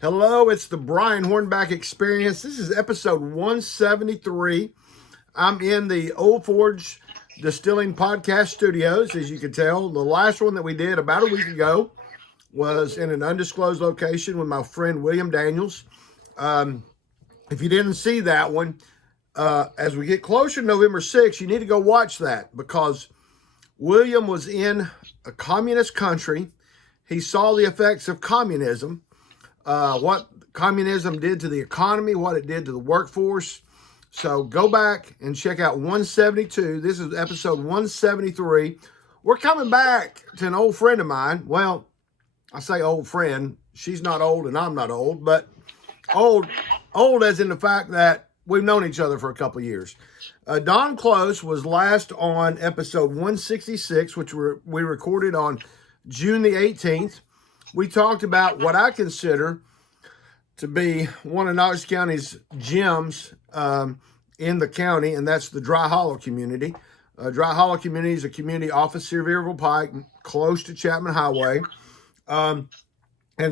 Hello, it's the Brian Hornback Experience. This is episode 173. I'm in the Old Forge Distilling Podcast Studios, as you can tell. The last one that we did about a week ago was in an undisclosed location with my friend William Daniels. If you didn't see that one, as we get closer to November 6th, you need to go watch that because William was in a communist country. He saw the effects of communism, what communism did to the economy, what it did to the workforce. So go back and check out 172. This is episode 173. We're coming back to an old friend of mine. Well, I say old friend. She's not old and I'm not old, but old as in the fact that we've known each other for a couple of years. Don Close was last on episode 166, which we recorded on June the 18th. We talked about what I consider to be one of Knox County's gems in the county, and that's the Dry Hollow community. Dry Hollow community is a community off of Sevier Pike, close to Chapman Highway. And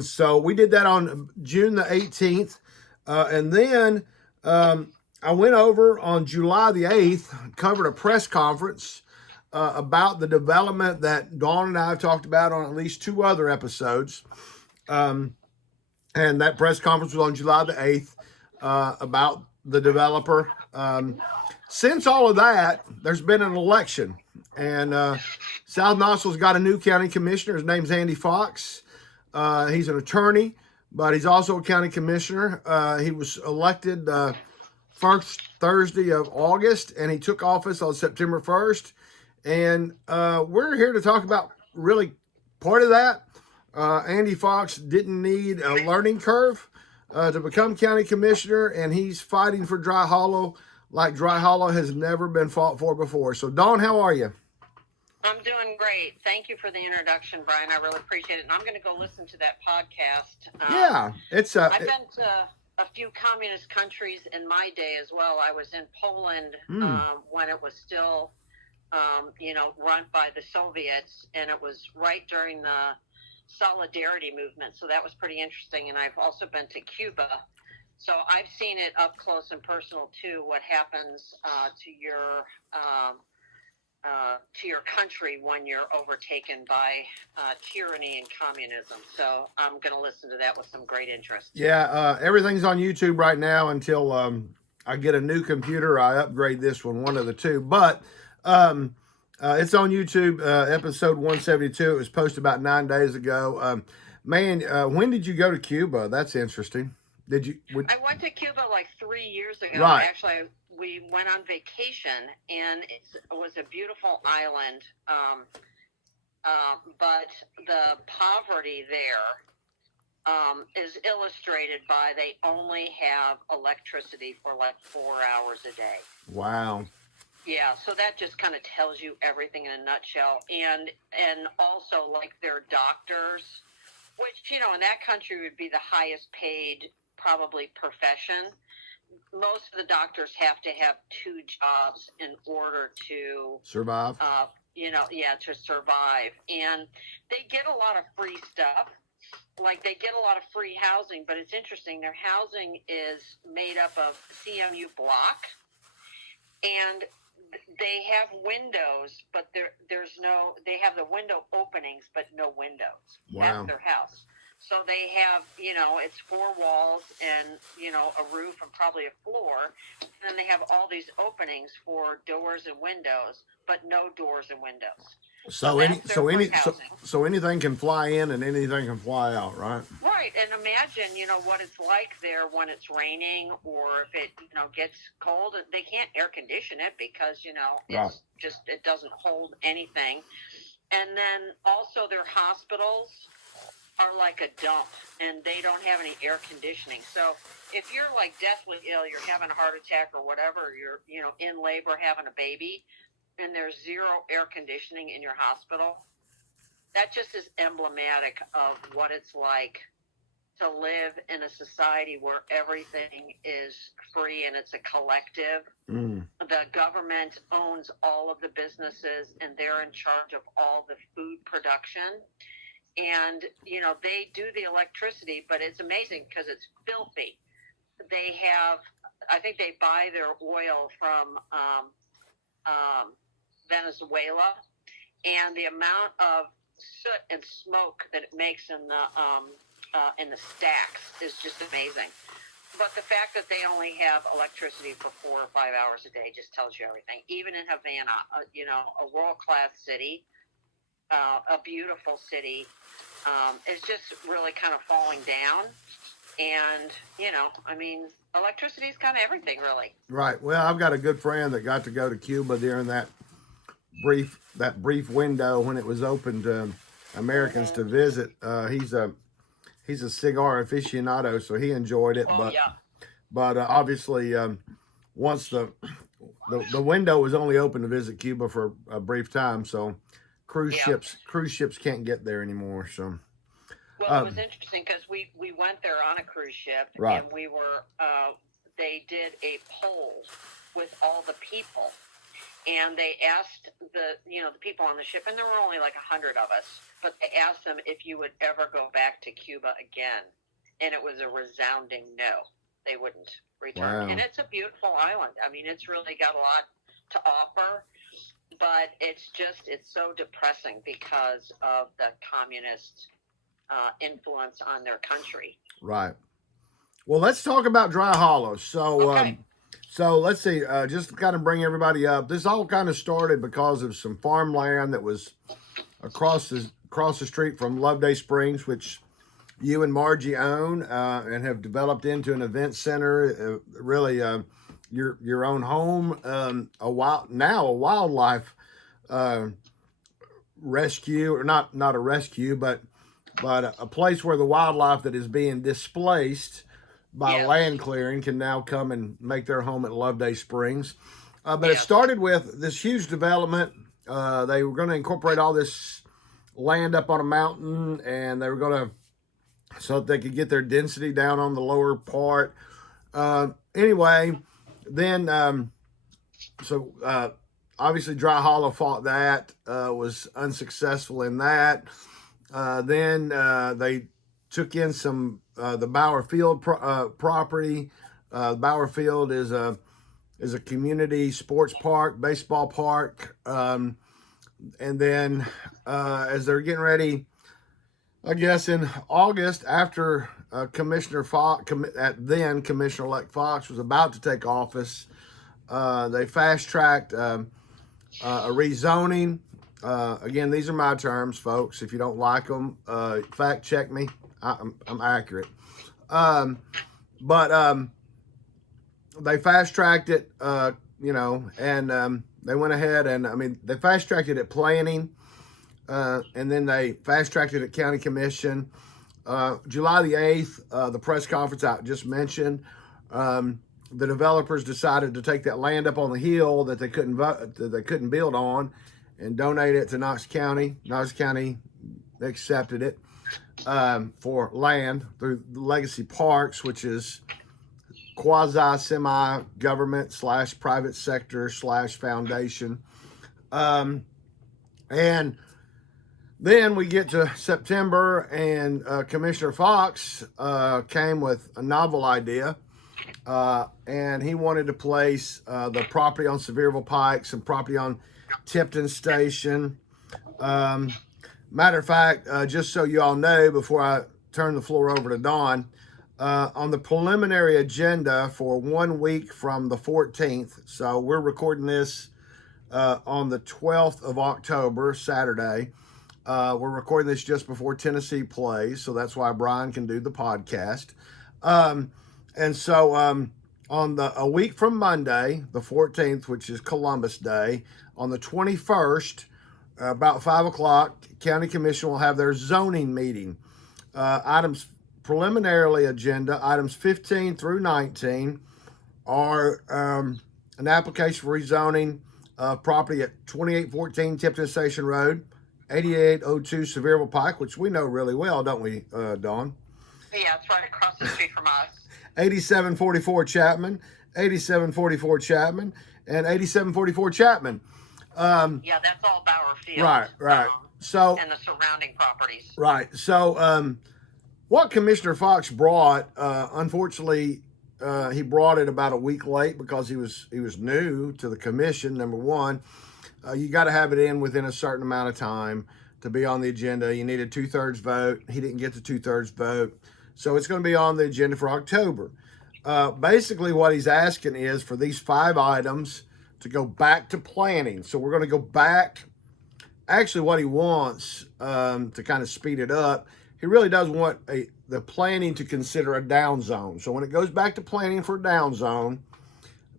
so we did that on June the 18th. And then I went over on July the 8th, covered a press conference about the development that Dawn and I have talked about on at least two other episodes. And that press conference was on July the 8th about the developer. Since all of that, there's been an election. And South Knox got a new county commissioner. His name's Andy Fox. He's an attorney, but he's also a county commissioner. He was elected first Thursday of August, and he took office on September 1st. And we're here to talk about really part of that. Andy Fox didn't need a learning curve to become county commissioner, and he's fighting for Dry Hollow like Dry Hollow has never been fought for before. So, Dawn, how are you? I'm doing great. Thank you for the introduction, Brian. I really appreciate it. And I'm going to go listen to that podcast. Yeah, I've been to a few communist countries in my day as well. I was in Poland when it was still run by the Soviets, and it was right during the Solidarity movement. So that was pretty interesting. And I've also been to Cuba. So I've seen it up close and personal too, what happens to your country when you're overtaken by tyranny and communism. So I'm going to listen to that with some great interest. Yeah, everything's on YouTube right now until I get a new computer. I upgrade this one of the two. But it's on YouTube, episode 172. It was posted about 9 days ago. When did you go to Cuba? That's interesting. I went to Cuba like 3 years ago. Right. Actually, we went on vacation, and it was a beautiful island. But the poverty there is illustrated by they only have electricity for like 4 hours a day. Wow. Yeah, so that just kind of tells you everything in a nutshell. And also, like, their doctors, which, in that country would be the highest paid, probably, profession. Most of the doctors have to have two jobs in order to survive. To survive. And they get a lot of free stuff. Like, they get a lot of free housing, but it's interesting. Their housing is made up of CMU block, and they have windows, but they have the window openings, but no windows. Wow. That's their house. So they have, it's four walls and, a roof and probably a floor. And then they have all these openings for doors and windows, but no doors and windows. So anything can fly in and anything can fly out, right? Right. And imagine, what it's like there when it's raining or if it, gets cold. They can't air condition it because, it's just, it doesn't hold anything. And then also their hospitals are like a dump, and they don't have any air conditioning. So if you're like deathly ill, you're having a heart attack or whatever, you're, in labor having a baby, and there's zero air conditioning in your hospital, that just is emblematic of what it's like to live in a society where everything is free and it's a collective. The government owns all of the businesses, and they're in charge of all the food production. and they do the electricity, but it's amazing because it's filthy. They have, I think they buy their oil from Venezuela, and the amount of soot and smoke that it makes in the stacks is just amazing. But the fact that they only have electricity for 4 or 5 hours a day just tells you everything. Even in Havana, a world-class city, a beautiful city, is just really kind of falling down. And, electricity is kind of everything, really. Right. Well, I've got a good friend that got to go to Cuba during that brief window when it was open to Americans to visit. He's a cigar aficionado, so he enjoyed it. But obviously, once the window was only open to visit Cuba for a brief time, so cruise ships can't get there anymore. So. Well, it was interesting because we went there on a cruise ship, right. And we were. They did a poll with all the people, and they asked the people on the ship, and there were only like 100 of us, but they asked them if you would ever go back to Cuba again, and it was a resounding no. They wouldn't return. Wow. And it's a beautiful island. I mean, it's really got a lot to offer, but it's so depressing because of the communist influence on their country. Right. Well, let's talk about Dry Hollow. So, okay. So let's see, just to kind of bring everybody up. This all kind of started because of some farmland that was across the street from Loveday Springs, which you and Margie own and have developed into an event center. Really, your own home. A wildlife rescue, or not a rescue, but a place where the wildlife that is being displaced by land clearing can now come and make their home at Loveday Springs. But it started with this huge development. They were going to incorporate all this land up on a mountain, and they were going to, so that they could get their density down on the lower part. Anyway, then, obviously Dry Hollow fought that, was unsuccessful in that. Then they took in some the Bower Field property. Bower Field is a community sports park, baseball park. And then as they're getting ready, I guess in August, after Commissioner Fox, then Commissioner-elect Fox was about to take office, they fast-tracked a rezoning. Again, these are my terms, folks. If you don't like them, fact check me. I'm accurate. But they fast-tracked it, and they went ahead and, they fast-tracked it at planning, and then they fast-tracked it at county commission. July the 8th, the press conference I just mentioned, the developers decided to take that land up on the hill that they couldn't build on and donate it to Knox County. Knox County accepted it for land through Legacy Parks, which is quasi-semi-government / private sector / foundation. And then we get to September, and Commissioner Fox came with a novel idea, and he wanted to place the property on Sevierville Pike, some property on Tipton Station. Matter of fact, just so you all know, before I turn the floor over to Dawn, on the preliminary agenda for 1 week from the 14th, so we're recording this on the 12th of October, Saturday. We're recording this just before Tennessee plays, so that's why Brian can do the podcast. And so on a week from Monday, the 14th, which is Columbus Day, on the 21st, about 5 o'clock, County Commission will have their zoning meeting. Preliminarily agenda, items 15 through 19 are an application for rezoning property at 2814 Tipton Station Road, 8802 Sevierville Pike, which we know really well, don't we, Dawn? Yeah, it's right across the street from us. 8744 Chapman, 8744 Chapman, and 8744 Chapman. Yeah, that's all Bower Field. Right. So and the surrounding properties. right. So what Commissioner Fox brought, unfortunately, he brought it about a week late because he was new to the commission. Number one, you got to have it in within a certain amount of time to be on the agenda. You need a 2/3 vote. He didn't get the 2/3 vote, so it's going to be on the agenda for October. Basically, what he's asking is for these 5 items to go back to planning. So we're going to go back. Actually, what he wants to kind of speed it up, he really does want the planning to consider a down zone. So when it goes back to planning for a down zone,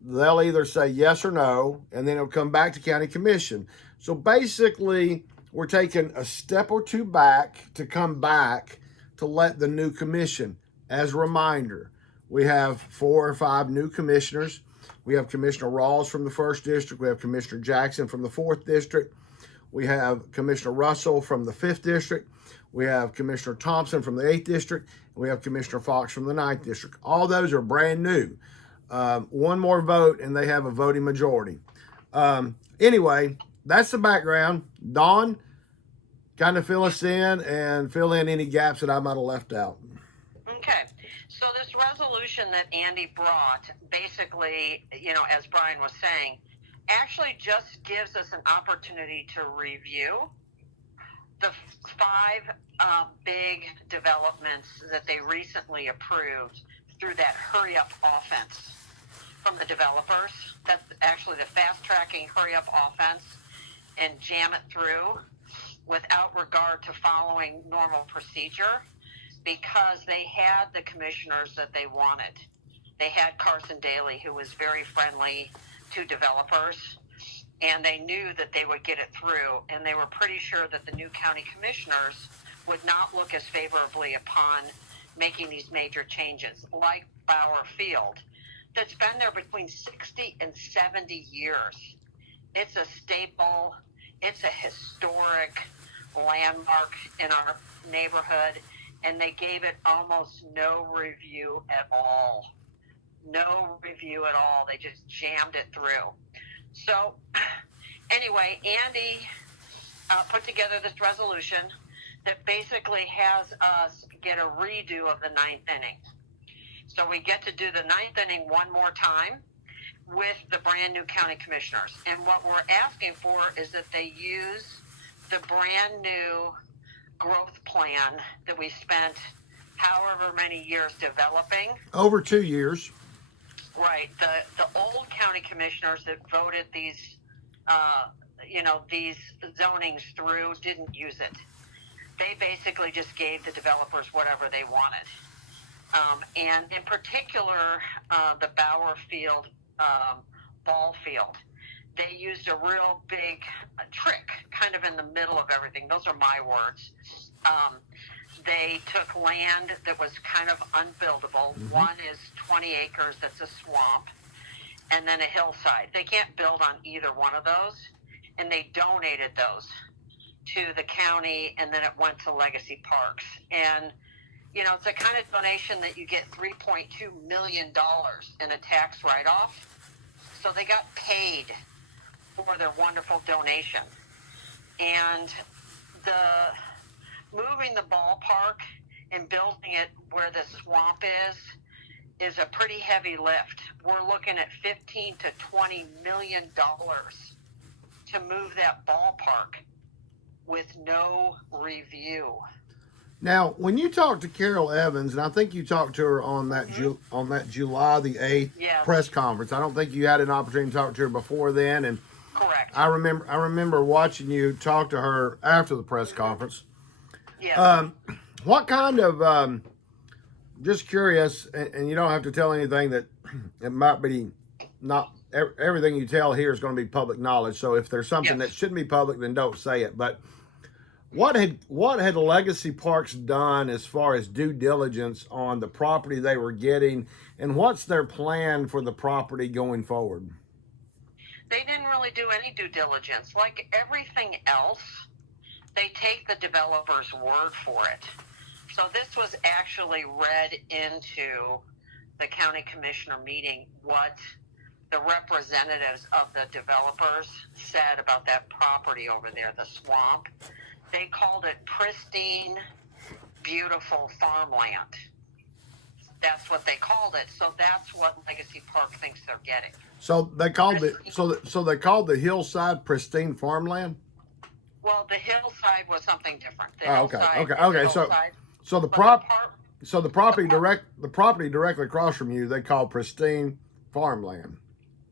they'll either say yes or no, and then it'll come back to county commission. So basically, we're taking a step or two back to come back to let the new commission. As a reminder, we have 4 or 5 new commissioners. We have Commissioner Rawls from the 1st District. We have Commissioner Jackson from the 4th District. We have Commissioner Russell from the 5th District. We have Commissioner Thompson from the 8th District. And we have Commissioner Fox from the 9th District. All those are brand new. One more vote, and they have a voting majority. Anyway, that's the background. Dawn, kind of fill us in and fill in any gaps that I might have left out. Okay. So this resolution that Andy brought, basically, as Brian was saying, actually just gives us an opportunity to review the 5 big developments that they recently approved through that hurry-up offense from the developers. That's actually the fast-tracking hurry-up offense and jam it through without regard to following normal procedure, because they had the commissioners that they wanted. They had Carson Daly, who was very friendly to developers, and they knew that they would get it through, and they were pretty sure that the new county commissioners would not look as favorably upon making these major changes, like Bauer Field, that's been there between 60 and 70 years. It's a staple, it's a historic landmark in our neighborhood, and they gave it almost no review at all. No review at all. They just jammed it through. So anyway, Andy put together this resolution that basically has us get a redo of the 9th inning. So we get to do the 9th inning one more time with the brand new county commissioners. And what we're asking for is that they use the brand new growth plan that we spent however many years developing. Over 2 years. Right. The old county commissioners that voted these these zonings through didn't use it. They basically just gave the developers whatever they wanted. And in particular, the Bauer Field ball field, they used a real big trick kind of in the middle of everything. Those are my words. They took land that was kind of unbuildable. Mm-hmm. One is 20 acres that's a swamp, and then a hillside. They can't build on either one of those, and they donated those to the county, and then it went to Legacy Parks. And, it's a kind of donation that you get $3.2 million in a tax write-off. So they got paid for their wonderful donation. And moving the ballpark and building it where the swamp is a pretty heavy lift. We're looking at $15 to $20 million to move that ballpark with no review. Now, when you talked to Carol Evans, and I think you talked to her on that on that July the 8th press conference. I don't think you had an opportunity to talk to her before then. And correct. I remember watching you talk to her after the press conference. Yeah. What kind of just curious, and you don't have to tell anything that it might be not everything you tell here is going to be public knowledge. So if there's something that shouldn't be public, then don't say it. But what had Legacy Parks done as far as due diligence on the property they were getting, and what's their plan for the property going forward? They didn't really do any due diligence. Like everything else, they take the developer's word for it. So this was actually read into the county commissioner meeting what the representatives of the developers said about that property over there, the swamp. They called it pristine, beautiful farmland. That's what they called it. So that's what Legacy Park thinks they're getting. So they called they called the hillside pristine farmland. Well, the hillside was something different. The Oh, okay, hillside okay, is okay. hillside. So the But the property park, directly across from you they call pristine farmland.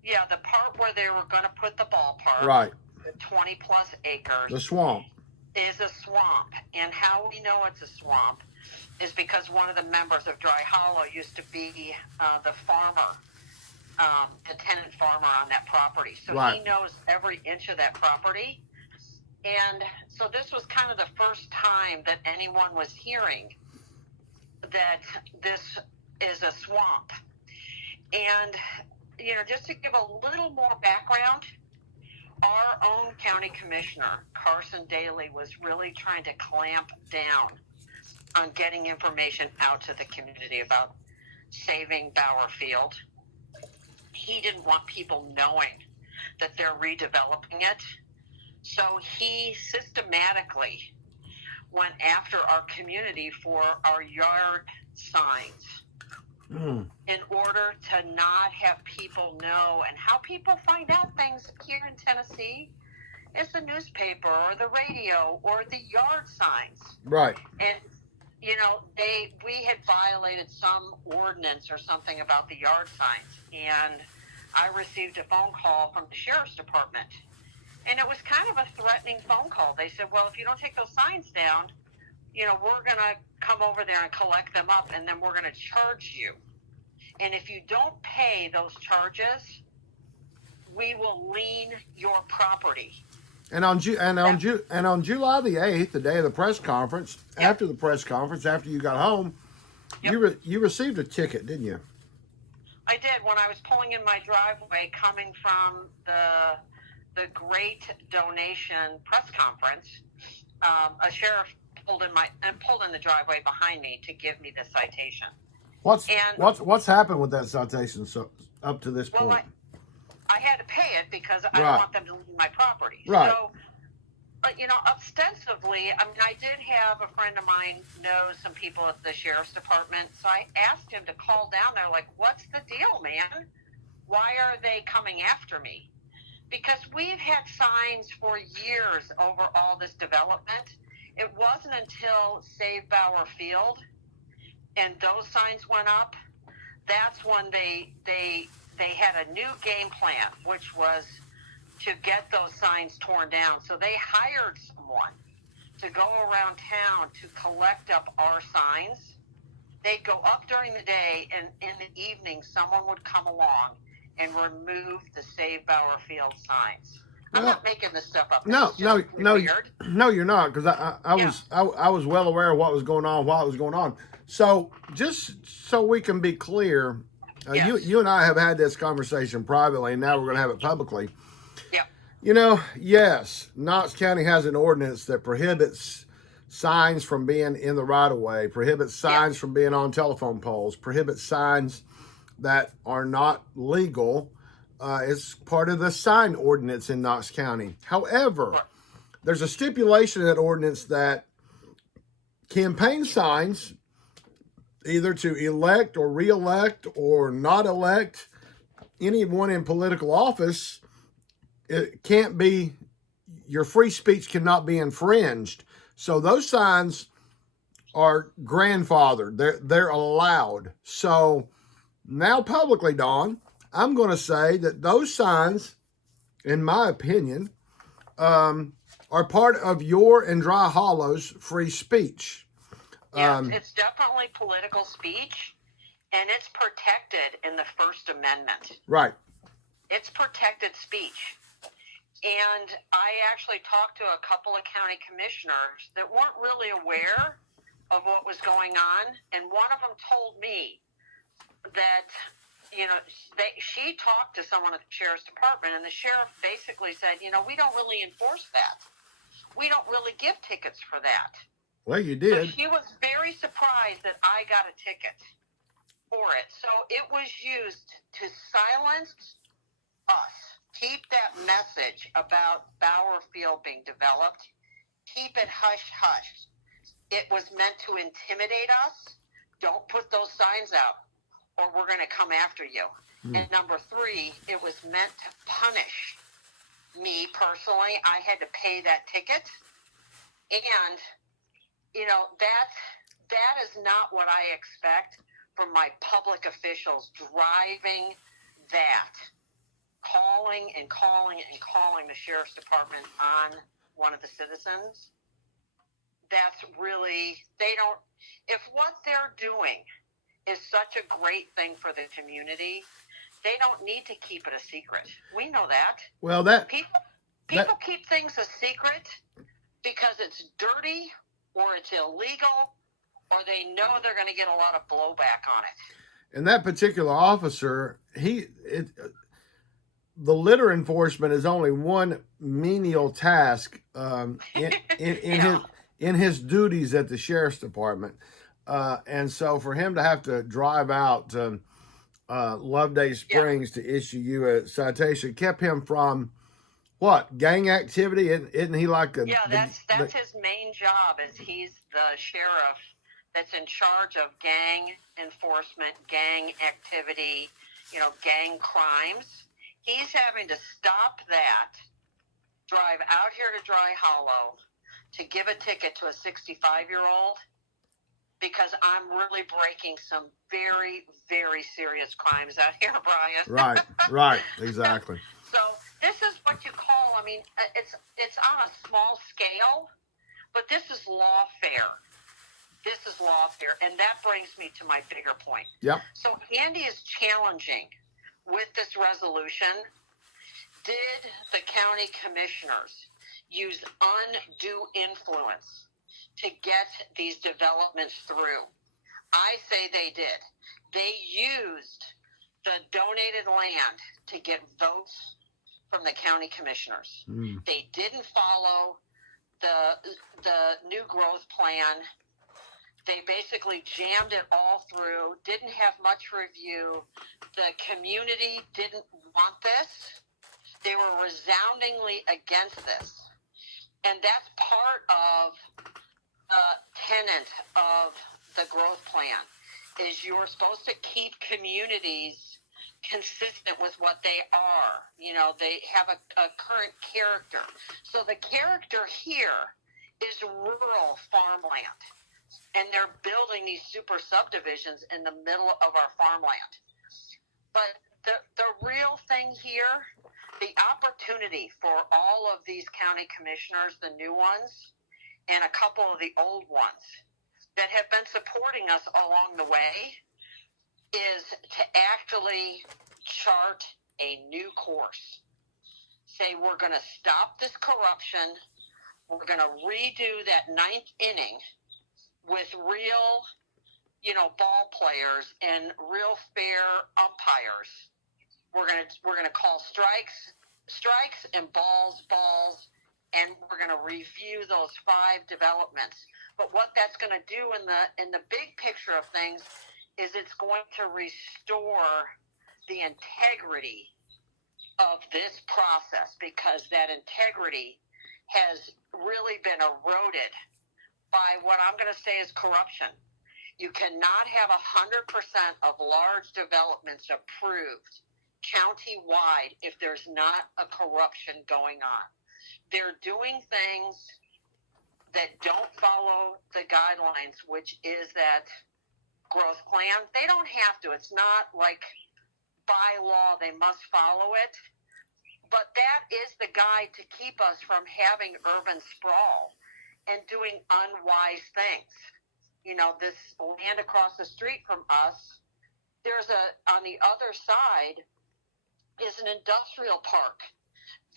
yeah, the part where they were going to put the ballpark, Right. the 20 plus acres, The swamp is a swamp. And how we know it's a swamp is because one of the members of Dry Hollow used to be the farmer, the tenant farmer on that property. So right. he knows every inch of that property. And so this was kind of the first time that anyone was hearing that this is a swamp. And, just to give a little more background, our own county commissioner, Carson Daly, was really trying to clamp down on getting information out to the community about saving Bauer Field. He didn't want people knowing that they're redeveloping it. So he systematically went after our community for our yard signs in order to not have people know. And how people find out things here in Tennessee is the newspaper or the radio or the yard signs. Right. And, we had violated some ordinance or something about the yard signs. And I received a phone call from the sheriff's department. And it was kind of a threatening phone call. They said, well, if you don't take those signs down, we're going to come over there and collect them up, and then we're going to charge you. And if you don't pay those charges, we will lien your property. And on July the 8th, the day of the press conference, yep. after the press conference, after you got home, yep. you received a ticket, didn't you? I did. When I was pulling in my driveway coming from the Great Donation press conference, a sheriff pulled in the driveway behind me to give me the citation. What's happened with that citation up to this point? I had to pay it because I right. don't want them to leave my property. Right. So, ostensibly, I did have a friend of mine know some people at the sheriff's department, so I asked him to call down there, like, what's the deal, man? Why are they coming after me? Because we've had signs for years over all this development. It wasn't until Save Bauer Field and those signs went up, that's when they had a new game plan, which was to get those signs torn down. So they hired someone to go around town to collect up our signs. They'd go up during the day, and in the evening, someone would come along and remove the Save Bauer Field signs. I'm not making this stuff up. No, you're not, because I was well aware of what was going on while it was going on. So just so we can be clear, yes. you and I have had this conversation privately, and now we're going to have it publicly. Yeah. Yes, Knox County has an ordinance that prohibits signs from being in the right of way, prohibits signs from being on telephone poles, prohibits signs that are not legal. It's part of the sign ordinance in Knox County. However, there's a stipulation in that ordinance that campaign signs, either to elect or re-elect or not elect anyone in political office, it can't be, your free speech cannot be infringed. So those signs are grandfathered. They're allowed. So now publicly, Dawn, I'm going to say that those signs, in my opinion, are part of your and Dry Hollow's free speech. Yes, it's definitely political speech, and it's protected in the First Amendment. Right. It's protected speech. And I actually talked to a couple of county commissioners that weren't really aware of what was going on, and one of them told me that, she talked to someone at the sheriff's department, and the sheriff basically said, we don't really enforce that. We don't really give tickets for that. Well, you did. So she was very surprised that I got a ticket for it. So it was used to silence us, keep that message about Bauer Field being developed Keep it hush hush. It was meant to intimidate us. Don't put those signs out, or we're going to come after you. And number three, it was meant to punish me personally. I had to pay that ticket. And, that is not what I expect from my public officials driving that, calling and calling and calling the sheriff's department on one of the citizens. That's really, if what they're doing is such a great thing for the community, they don't need to keep it a secret. We know that. Well, people keep things a secret because it's dirty or it's illegal or they know they're going to get a lot of blowback on it. And that particular officer, the litter enforcement is only one menial task in his duties at the sheriff's department. And so for him to have to drive out to Loveday Springs to issue you a citation kept him from what? Gang activity? Isn't he like a... Yeah, that's his main job, is he's the sheriff that's in charge of gang enforcement, gang activity, gang crimes. He's having to stop that, drive out here to Dry Hollow to give a ticket to a 65-year-old because I'm really breaking some very, very serious crimes out here, Brian. Right, exactly. So this is what you call, it's on a small scale, but this is lawfare. This is lawfare, and that brings me to my bigger point. Yep. So Andy is challenging with this resolution, did the county commissioners use undue influence to get these developments through? I say they did. They used the donated land to get votes from the county commissioners. They didn't follow the new growth plan. They basically jammed it all through, didn't have much review. The community didn't want this. They were resoundingly against this. And that's part of the tenet of the growth plan, is you're supposed to keep communities consistent with what they are. They have a current character. So the character here is rural farmland. And they're building these super subdivisions in the middle of our farmland. But the real thing here, the opportunity for all of these county commissioners, the new ones, and a couple of the old ones that have been supporting us along the way, is to actually chart a new course. Say, we're going to stop this corruption. We're going to redo that ninth inning with real, ball players and real fair umpires. We're gonna call strikes, and balls, and we're gonna review those 5 developments. But what that's gonna do in the big picture of things is it's going to restore the integrity of this process, because that integrity has really been eroded by what I'm going to say is corruption. You cannot have 100% of large developments approved county-wide if there's not a corruption going on. They're doing things that don't follow the guidelines, which is that growth plan. They don't have to. It's not like by law they must follow it. But that is the guide to keep us from having urban sprawl and doing unwise things. This land across the street from us, on the other side is an industrial park.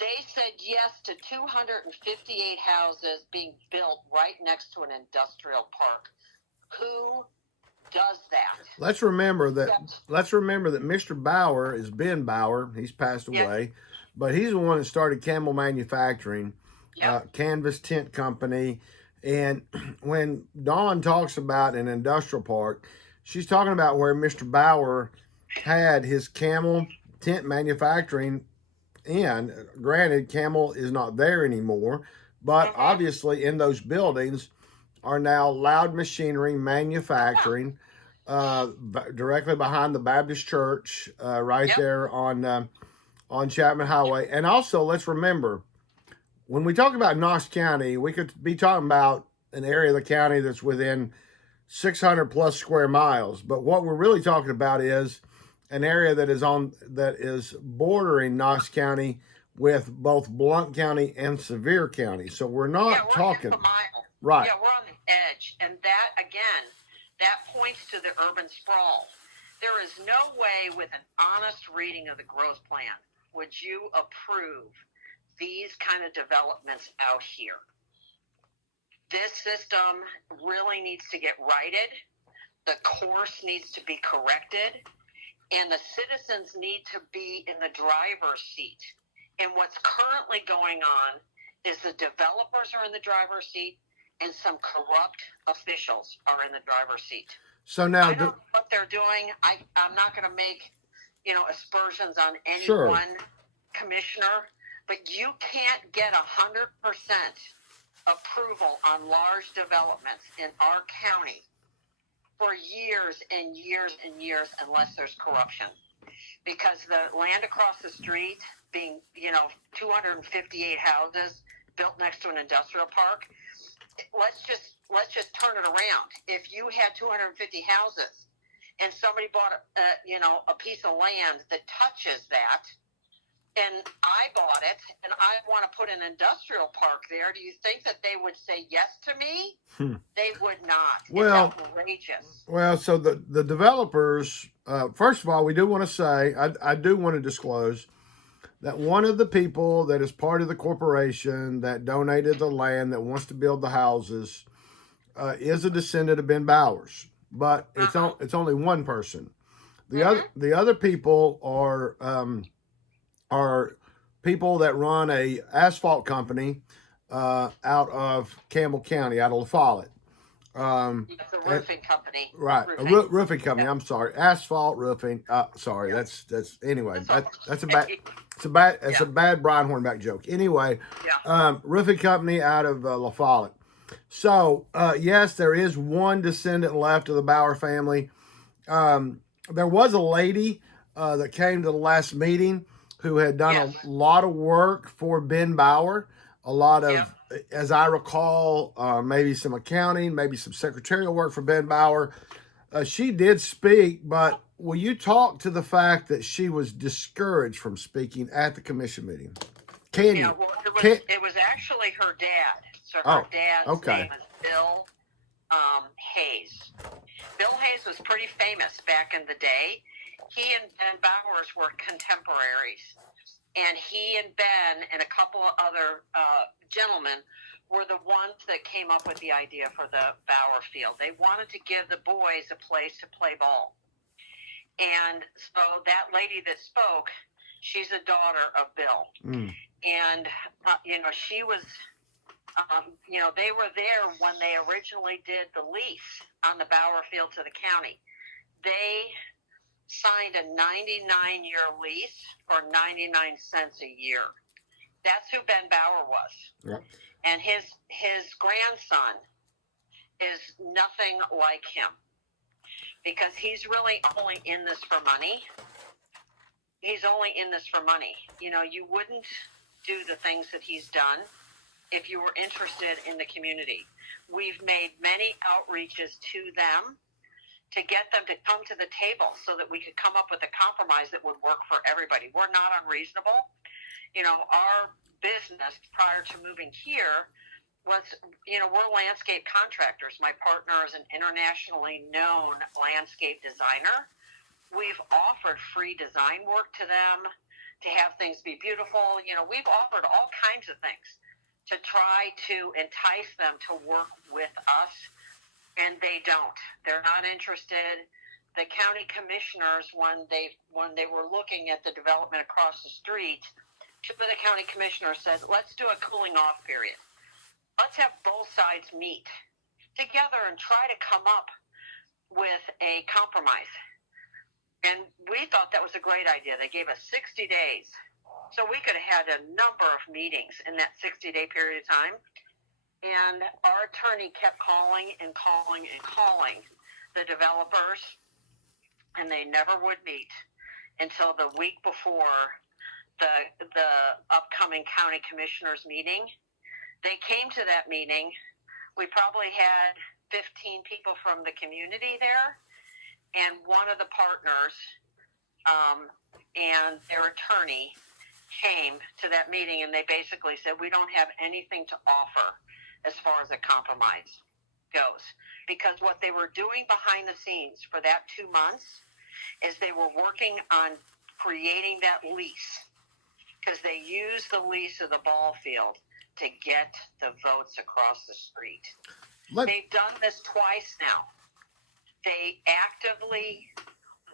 They said yes to 258 houses being built right next to an industrial park. Who does that? Let's remember that Mr. Bauer is Ben Bauer. He's passed away, but he's the one that started Camel Manufacturing. Canvas Tent Company. And when Dawn talks about an industrial park, she's talking about where Mr. Bauer had his Camel Tent Manufacturing. And granted, Camel is not there anymore, But Mm-hmm. obviously, in those buildings are now loud machinery Yeah. manufacturing directly behind the Baptist Church, right Yep. there on Chapman Highway. And also, let's remember, when we talk about Knox County, we could be talking about an area of the county that's within 600 plus square miles. But what we're really talking about is an area that is bordering Knox County with both Blount County and Sevier County. So we're Yeah, not we're half talking a mile. right. Yeah, we're on the edge. And that, again, that points to the urban sprawl. There is no way with an honest reading of the growth plan would you approve these kind of developments out here. This system really needs to get righted. The course needs to be corrected. And the citizens need to be in the driver's seat. And what's currently going on is the developers are in the driver's seat and some corrupt officials are in the driver's seat. So now, I don't know what they're doing. I'm not going to make, aspersions on any Sure. one commissioner, but you can't get 100% approval on large developments in our county for years and years and years unless there's corruption. Because the land across the street being, 258 houses built next to an industrial park, let's just turn it around. If you had 250 houses and somebody bought a piece of land that touches that, and I bought it and I want to put an industrial park there, do you think that they would say yes to me? They would not. Well, it's outrageous. Well, so the developers, first of all, we do want to say, I do want to disclose that one of the people that is part of the corporation that donated the land that wants to build the houses is a descendant of Ben Bowers, but it's only one person. The other people are people that run a asphalt company out of Campbell County, out of La Follette. It's a roofing company. Right, roofing company. Yeah. I'm sorry, asphalt roofing. Sorry, yeah. that's anyway. That's a bad Brian Hornback joke. Anyway, roofing company out of La Follette. So yes, there is one descendant left of the Bauer family. There was a lady that came to the last meeting who had done a lot of work for Ben Bauer. A lot of, as I recall, maybe some accounting, maybe some secretarial work for Ben Bauer. She did speak, but will you talk to the fact that she was discouraged from speaking at the commission meeting? Can you? Well, it was actually her dad. So her dad's name is Bill Hayes. Bill Hayes was pretty famous back in the day. He and Ben Bowers were contemporaries. And he and Ben and a couple of other gentlemen were the ones that came up with the idea for the Bauer Field. They wanted to give the boys a place to play ball. And so that lady that spoke, she's a daughter of Bill. And, she was, they were there when they originally did the lease on the Bauer Field to the county. They signed a 99-year lease for 99 cents a year. That's who Ben Bauer was. Yep. And his grandson is nothing like him because he's really only in this for money. He's only in this for money. You wouldn't do the things that he's done if you were interested in the community. We've made many outreaches to them to get them to come to the table so that we could come up with a compromise that would work for everybody. We're not unreasonable. Our business prior to moving here was, we're landscape contractors. My partner is an internationally known landscape designer. We've offered free design work to them to have things be beautiful. We've offered all kinds of things to try to entice them to work with us. And they don't. They're not interested. The county commissioners, when they were looking at the development across the street, two of the county commissioners said, let's do a cooling off period. Let's have both sides meet together and try to come up with a compromise. And we thought that was a great idea. They gave us 60 days So we could have had a number of meetings in that 60-day period of time. And our attorney kept calling and calling and calling the developers, and they never would meet until the week before the upcoming county commissioners meeting. They came to that meeting. We probably had 15 people from the community there, and one of the partners and their attorney came to that meeting, and they basically said, we don't have anything to offer as far as a compromise goes. Because what they were doing behind the scenes for that 2 months is they were working on creating that lease, because they used the lease of the ball field to get the votes across the street. They've done this twice now. They actively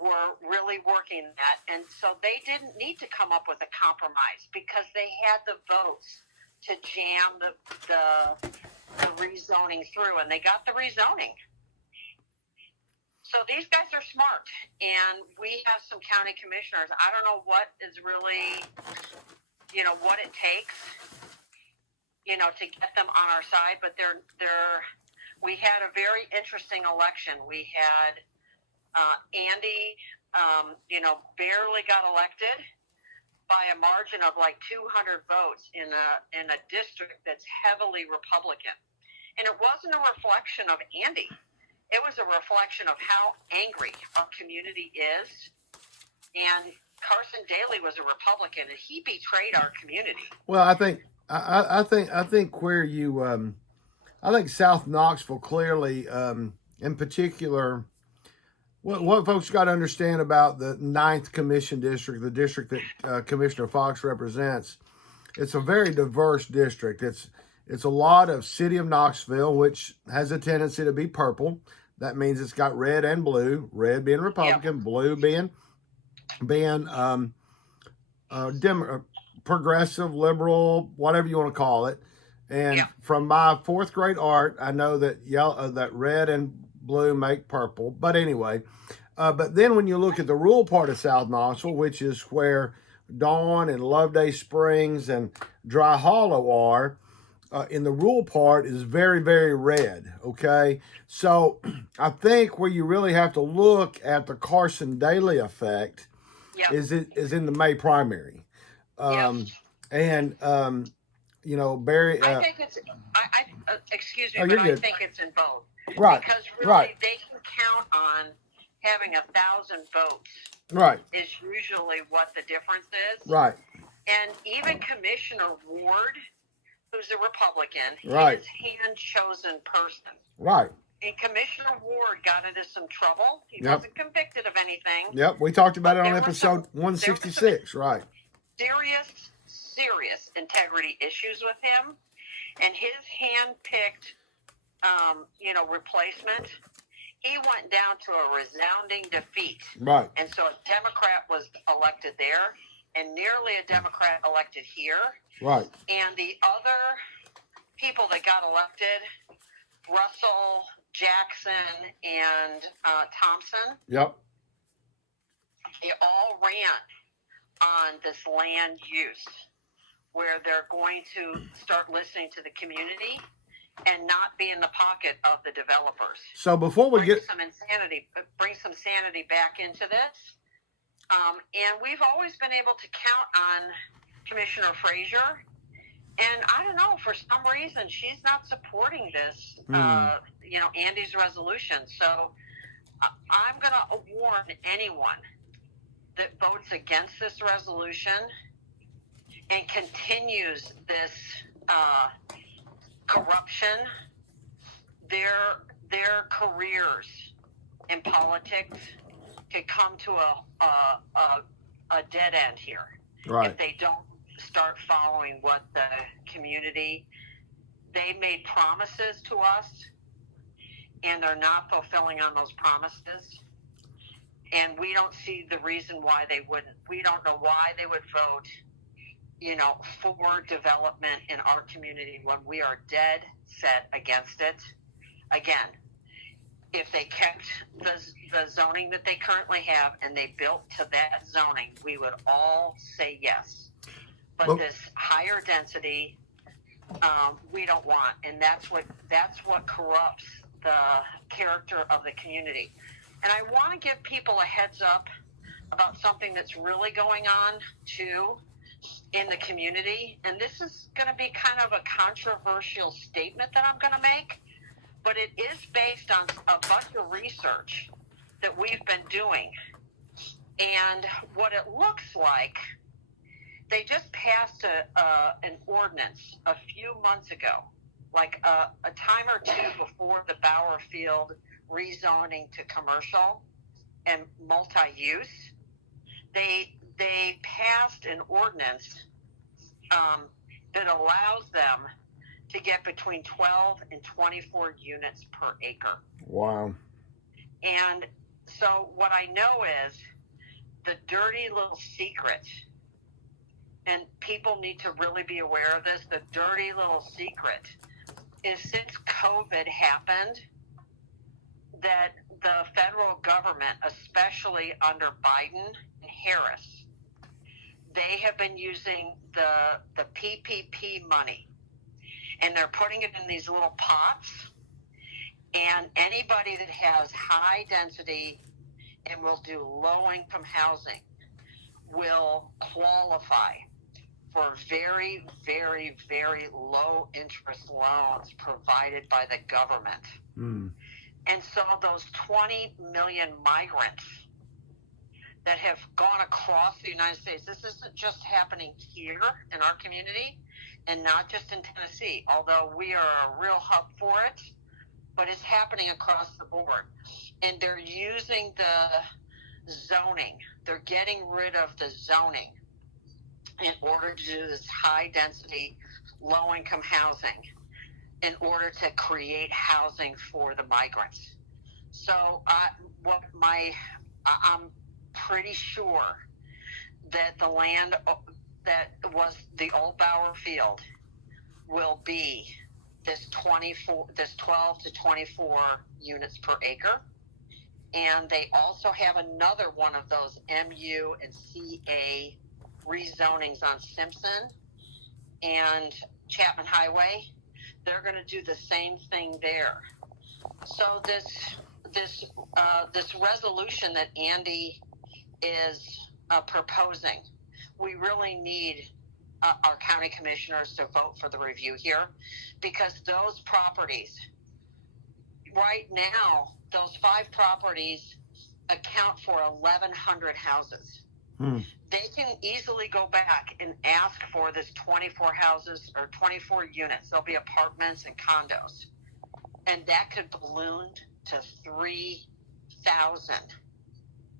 were really working that, and so they didn't need to come up with a compromise because they had the votes to jam the rezoning through, and they got the rezoning. So these guys are smart, and we have some county commissioners. I don't know what is really, what it takes, to get them on our side, but we had a very interesting election. We had Andy, barely got elected by a margin of like 200 votes in a district that's heavily Republican. And it wasn't a reflection of Andy. It was a reflection of how angry our community is. And Carson Daly was a Republican, and he betrayed our community. Well, I think where you, I think South Knoxville clearly, in particular, what folks got to understand about the 9th Commission District, the district that Commissioner Fox represents, it's a very diverse district. It's a lot of City of Knoxville, which has a tendency to be purple. That means it's got red and blue, red being Republican, blue being progressive, liberal, whatever you want to call it. And from my 4th grade art, I know that that red and blue make purple. But anyway, but then when you look at the rural part of South Knoxville, which is where Dawn and Loveday Springs and Dry Hollow are, in the rural part is very, very red. Okay. So I think where you really have to look at the Carson Daly effect is in the May primary. And, Barry. I think it's, excuse me, but I think it's in both. Right. Because really they can count on having 1,000 votes. Right. Is usually what the difference is. Right. And even Commissioner Ward, who's a Republican, he's hand-chosen person. Right. And Commissioner Ward got into some trouble. He wasn't convicted of anything. Yep, we talked about it on episode 166, right. Serious integrity issues with him. And his hand-picked, replacement, he went down to a resounding defeat. Right. And so a Democrat was elected there, and nearly a Democrat elected here. Right. And the other people that got elected, Russell, Jackson, and Thompson. Yep. They all ran on this land use, where they're going to start listening to the community and not be in the pocket of the developers. So before we bring some sanity back into this. And we've always been able to count on Commissioner Frazier. And I don't know, for some reason, she's not supporting this, Andy's resolution. So I'm going to warn anyone that votes against this resolution and continues this corruption, their careers in politics could come to a dead end here. Right. If they don't start following what the community, they made promises to us, and they're not fulfilling on those promises. And we don't see the reason why they wouldn't. We don't know why they would vote, for development in our community when we are dead set against it. Again, if they kept the zoning that they currently have and they built to that zoning, we would all say yes. but Well, this higher density, we don't want, and that's what corrupts the character of the community. And I want to give people a heads up about something that's really going on too in the community. And this is going to be kind of a controversial statement that I'm going to make, but it is based on a bunch of research that we've been doing. And what it looks like, they just passed an ordinance a few months ago, like a time or two before the Bauer Field rezoning to commercial and multi-use. They passed an ordinance that allows them to get between 12 and 24 units per acre. Wow. And so what I know is the dirty little secret, and people need to really be aware of this, the dirty little secret is since COVID happened, that the federal government, especially under Biden and Harris, they have been using the PPP money, and they're putting it in these little pots, and anybody that has high density and will do low income housing will qualify for very, very, very low interest loans provided by the government. Mm. And so those 20 million migrants that have gone across the United States, this isn't just happening here in our community and not just in Tennessee, although we are a real hub for it, but it's happening across the board. And they're using the zoning. They're getting rid of the zoning in order to do this high density, low income housing in order to create housing for the migrants. So I'm pretty sure that the land that was the old Bauer Field will be this 12 to 24 units per acre. And they also have another one of those MU and CA rezonings on Simpson and Chapman Highway. They're going to do the same thing there. So this resolution that Andy is proposing, we really need our county commissioners to vote for the review here, because those properties right now, those 5 properties account for 1,100 houses. Hmm. They can easily go back and ask for this 24 houses or 24 units. There'll be apartments and condos. And that could balloon to 3,000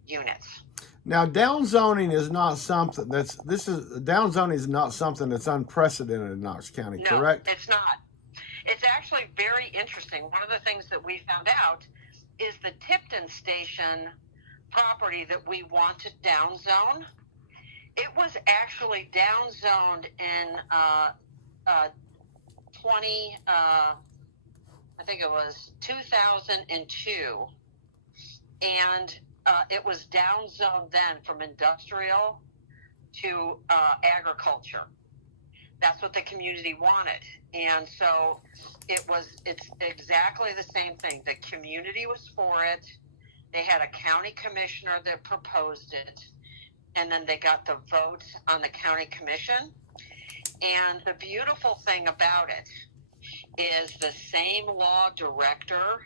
units. Now, downzoning is not something downzoning is not something that's unprecedented in Knox County, No, correct? It's not. It's actually very interesting. One of the things that we found out is the Tipton Station property that we want to downzone. It was actually downzoned in 2002, and it was downzoned then from industrial to agriculture. That's what the community wanted. And so it's exactly the same thing. The community was for it. They had a county commissioner that proposed it, and then they got the vote on the county commission. And the beautiful thing about it is the same law director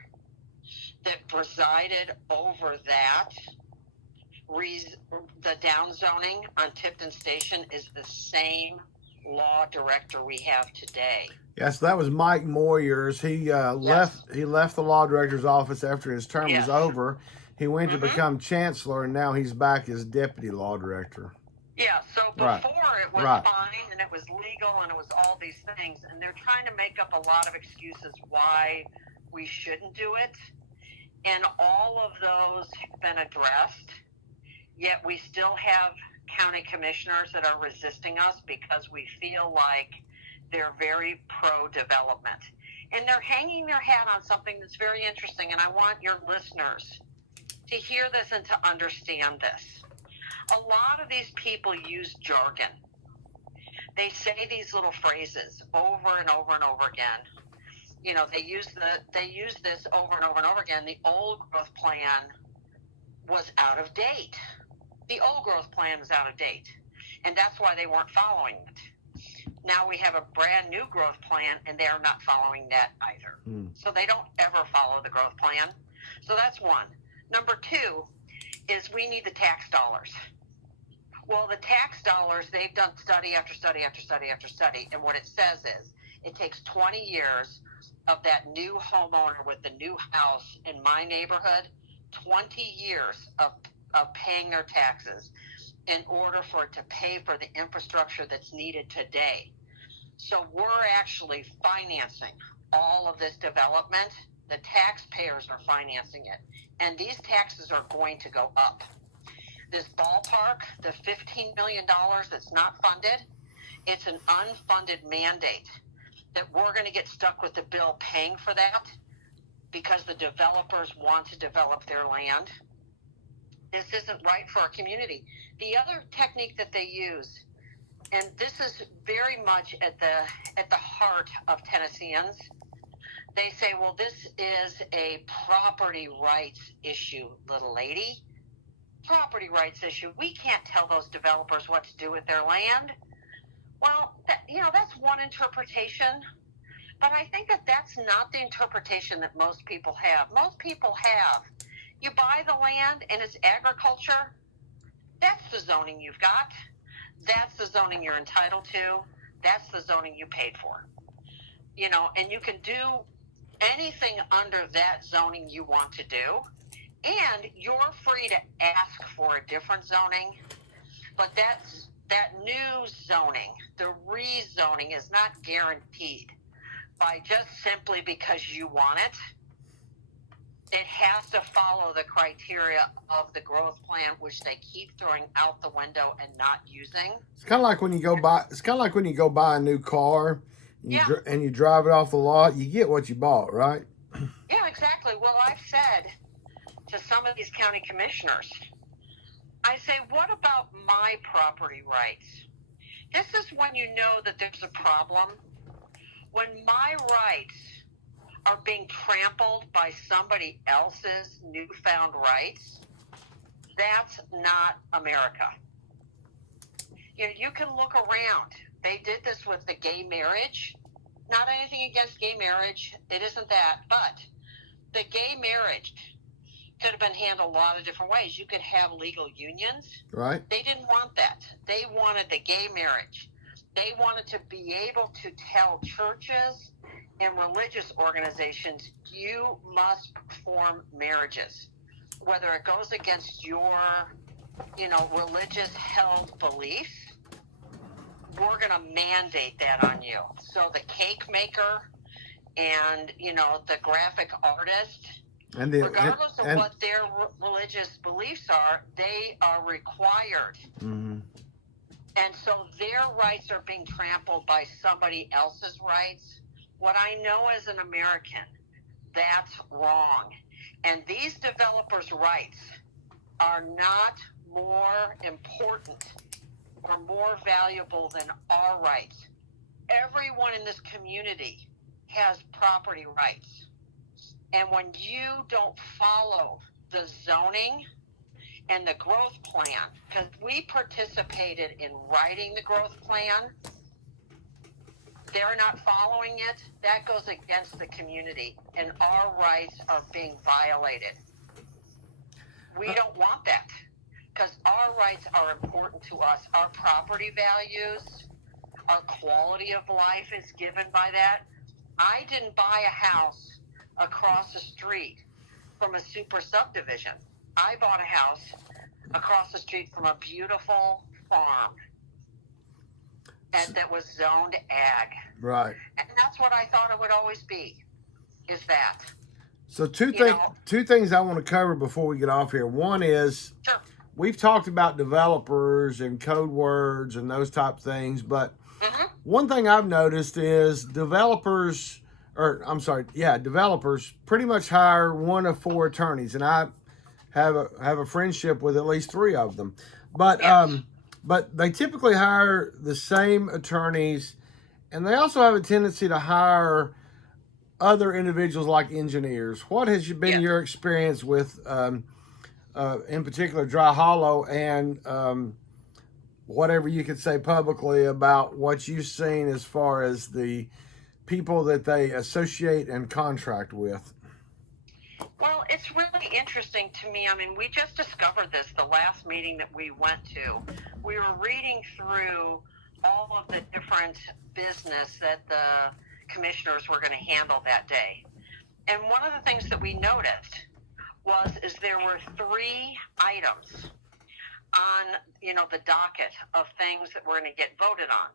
that presided over that, the downzoning on Tipton Station, is the same law director we have today. Yes, that was Mike Moyers. He left the law director's office after his term was over. He went to become chancellor, and now he's back as deputy law director. Yeah, so before it was fine, and it was legal, and it was all these things, and they're trying to make up a lot of excuses why we shouldn't do it, and all of those have been addressed, yet we still have county commissioners that are resisting us because we feel like they're very pro-development. And they're hanging their hat on something that's very interesting, and I want your listeners to hear this and to understand this. A lot of these people use jargon. they say these little phrases over and over and over again. You know, they use this over and over and over again. The old growth plan was out of date. The old growth plan was out of date, and that's why they weren't following it. Now we have a brand new growth plan, and they are not following that either. So they don't ever follow the growth plan. So that's one. Number two is we need the tax dollars. Well, the tax dollars, they've done study after study after study after study, and what it says is it takes 20 years of that new homeowner with the new house in my neighborhood, 20 years of paying their taxes in order for it to pay for the infrastructure that's needed today. So we're actually financing all of this development. The taxpayers are financing it, and these taxes are going to go up. This ballpark, the $15 million that's not funded, it's an unfunded mandate that we're going to get stuck with the bill paying for that because the developers want to develop their land. This isn't right for our community. The other technique that they use, and this is very much at the heart of Tennesseans, they say, well, this is a property rights issue, little lady. Property rights issue. We can't tell those developers what to do with their land. Well, that's one interpretation, but I think that that's not the interpretation that most people have. Most people have, you buy the land and it's agriculture, that's the zoning you've got. That's the zoning you're entitled to. That's the zoning you paid for. And you can do anything under that zoning you want to do, and you're free to ask for a different zoning, but that new zoning, the rezoning, is not guaranteed by just simply because you want it. It has to follow the criteria of the growth plan, which they keep throwing out the window and not using. It's kind of like when you go buy. It's kind of like when you go buy a new car, and you drive it off the lot. You get what you bought, right? Yeah, exactly. Well, I've said to some of these county commissioners, I say, what about my property rights? This is when you know that there's a problem. When my rights are being trampled by somebody else's newfound rights, that's not America. You can look around. They did this with the gay marriage. Not anything against gay marriage. It isn't that. But the gay marriage could have been handled a lot of different ways. You could have legal unions. Right. They didn't want that. They wanted the gay marriage. They wanted to be able to tell churches and religious organizations, you must perform marriages. Whether it goes against your, religious held beliefs, we're going to mandate that on you. So the cake maker and, the graphic artist, regardless of what their religious beliefs are, they are required. Mm-hmm. And so their rights are being trampled by somebody else's rights. What I know as an American, that's wrong. And these developers' rights are not more important or more valuable than our rights. Everyone in this community has property rights. And when you don't follow the zoning and the growth plan, because we participated in writing the growth plan, they're not following it, that goes against the community, and our rights are being violated. We don't want that, because our rights are important to us. Our property values, our quality of life is given by that. I didn't buy a house across the street from a super subdivision. I bought a house across the street from a beautiful farm and that was zoned ag. Right. And that's what I thought it would always be, is that. So two things I want to cover before we get off here. One is, sure, we've talked about developers and code words and those type of things, but one thing I've noticed is developers pretty much hire one of four attorneys, and I have a friendship with at least three of them. But yes. but they typically hire the same attorneys, and they also have a tendency to hire other individuals like engineers. What has been your experience with, in particular, Dry Hollow, and whatever you could say publicly about what you've seen as far as the people that they associate and contract with? Well, it's really interesting to me. I mean, we just discovered this the last meeting that we went to. We were reading through all of the different business that the commissioners were going to handle that day. And one of the things that we noticed is there were 3 items on, the docket of things that were going to get voted on.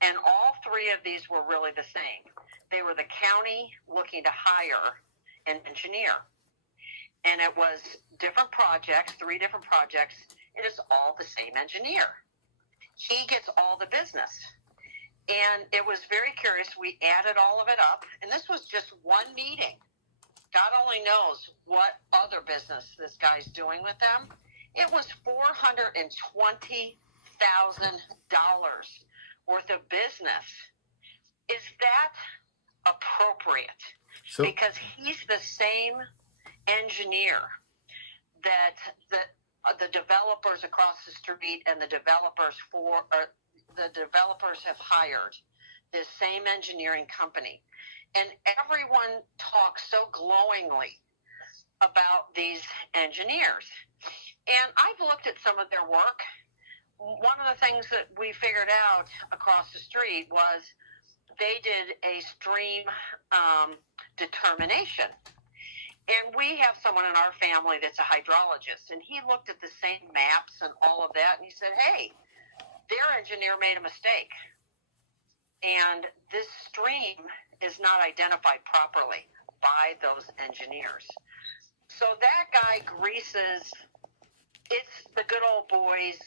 And all 3 of these were really the same. They were the county looking to hire an engineer. And it was different projects, 3 different projects. It is all the same engineer. He gets all the business. And it was very curious. We added all of it up. And this was just one meeting. God only knows what other business this guy's doing with them. It was $420,000 worth of business. Is that appropriate? Because he's the same engineer that the developers across the street and the developers have hired this same engineering company. And everyone talks so glowingly about these engineers. And I've looked at some of their work. One of the things that we figured out across the street was they did a stream determination. And we have someone in our family that's a hydrologist, and he looked at the same maps and all of that, and he said, hey, their engineer made a mistake. And this stream is not identified properly by those engineers. So that guy greases, it's the good old boys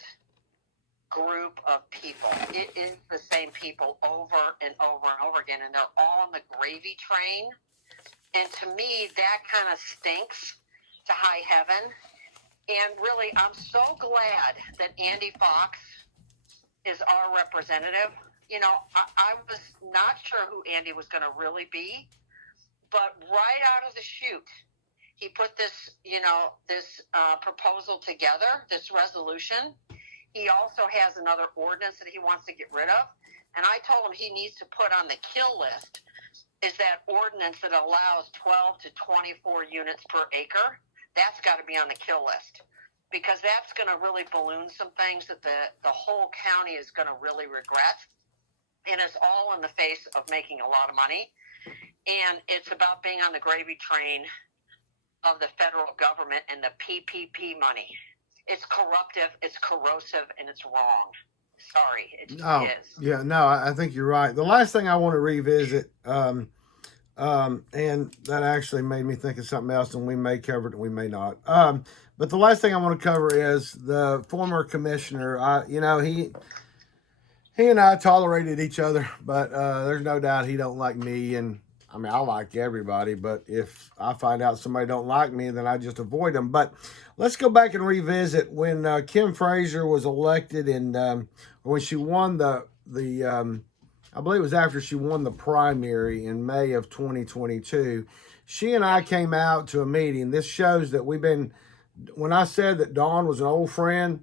group of people. It is the same people over and over and over again, and they're all on the gravy train. And to me, that kind of stinks to high heaven. And really, I'm so glad that Andy Fox is our representative. I was not sure who Andy was going to really be, but right out of the chute, he put this, this proposal together, this resolution. He also has another ordinance that he wants to get rid of. And I told him he needs to put on the kill list is that ordinance that allows 12 to 24 units per acre. That's got to be on the kill list, because that's going to really balloon some things that the whole county is going to really regret. And it's all in the face of making a lot of money. And it's about being on the gravy train of the federal government and the PPP money. It's corruptive, it's corrosive, and it's wrong. Sorry, it just is. Yeah, no, I think you're right. The last thing I want to revisit, and that actually made me think of something else, and we may cover it and we may not. But the last thing I want to cover is the former commissioner. He and I tolerated each other, but there's no doubt he don't like me. And I mean, I like everybody, but if I find out somebody don't like me, then I just avoid them. But let's go back and revisit when Kim Fraser was elected, and when she won the I believe it was after she won the primary in May of 2022. She and I came out to a meeting. This shows that when I said that Dawn was an old friend,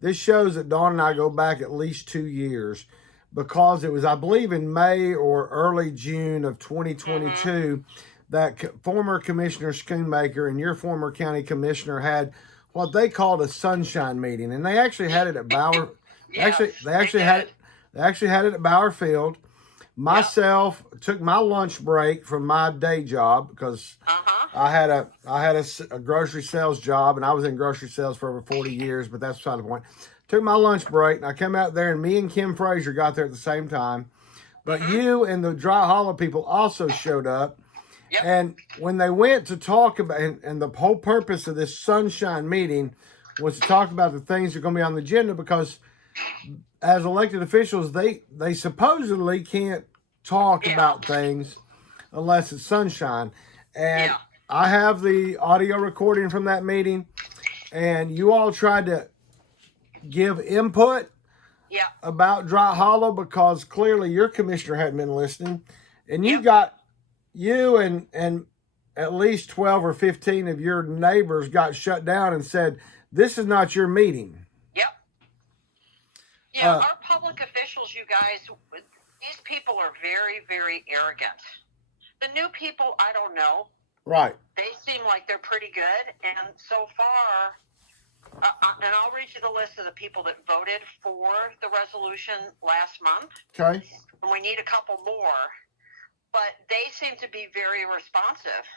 this shows that Dawn and I go back at least 2 years, because it was, I believe, in May or early June of 2022 that former Commissioner Schoonmaker and your former county commissioner had what they called a sunshine meeting, and they actually had it at Bauer. Yes, they actually had it at Bauer Field. Myself took my lunch break from my day job, because I had a grocery sales job, and I was in grocery sales for over 40 years, but that's beside the point. Took my lunch break, and I came out there, and me and Kim Fraser got there at the same time. But you and the Dry Hollow people also showed up. Yep. And when they went to talk about, and the whole purpose of this sunshine meeting was to talk about the things that are going to be on the agenda, because as elected officials, they supposedly can't talk about things unless it's sunshine. And I have the audio recording from that meeting, and you all tried to give input Yeah. about Dry Hollow because clearly your commissioner hadn't been listening, and you and at least 12 or 15 of your neighbors got shut down and said, "This is not your meeting." Yep. Yeah, our public officials, you guys, these people are very, very arrogant. The new people, I don't know. Right. They seem like they're pretty good, and so far, and I'll read you the list of the people that voted for the resolution last month. Okay. And we need a couple more, but they seem to be very responsive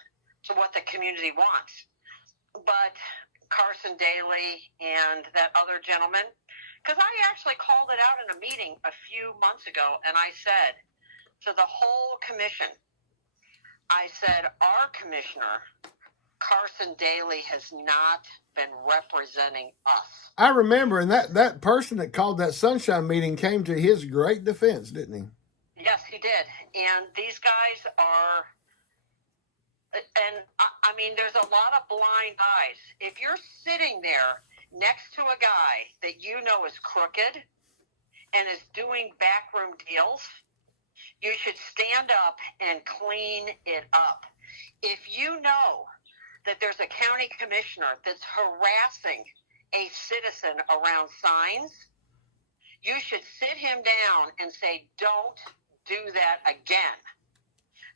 to what the community wants. But Carson Daly and that other gentleman, because I actually called it out in a meeting a few months ago, and I said to the whole commission, I said, our commissioner, Carson Daly, has not been representing us. I remember, and that person that called that sunshine meeting came to his great defense, didn't he? Yes, he did. And these guys are, and I mean, there's a lot of blind eyes. If you're sitting there next to a guy that you know is crooked and is doing backroom deals, you should stand up and clean it up. If you know that there's a county commissioner that's harassing a citizen around signs, you should sit him down and say, don't do that again.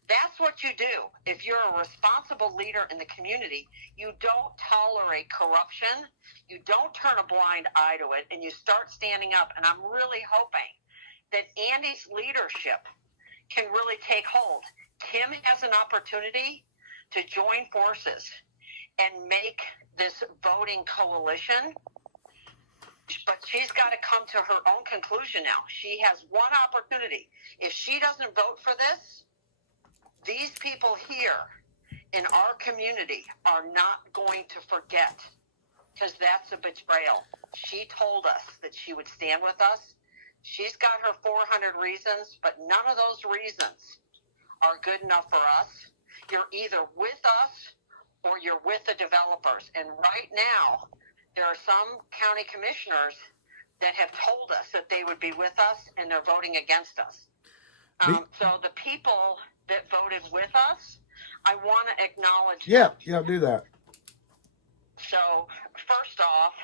That's what you do. If you're a responsible leader in the community, you don't tolerate corruption. You don't turn a blind eye to it, and you start standing up. And I'm really hoping that Andy's leadership can really take hold. Kim has an opportunity to join forces and make this voting coalition, but she's got to come to her own conclusion now. She has one opportunity. If she doesn't vote for this, these people here in our community are not going to forget, because that's a betrayal. She told us that she would stand with us. She's got her 400 reasons, but none of those reasons are good enough for us. You're either with us or you're with the developers. And right now, there are some county commissioners that have told us that they would be with us, and they're voting against us. So the people that voted with us, I want to acknowledge them. Yeah, do that. So first off,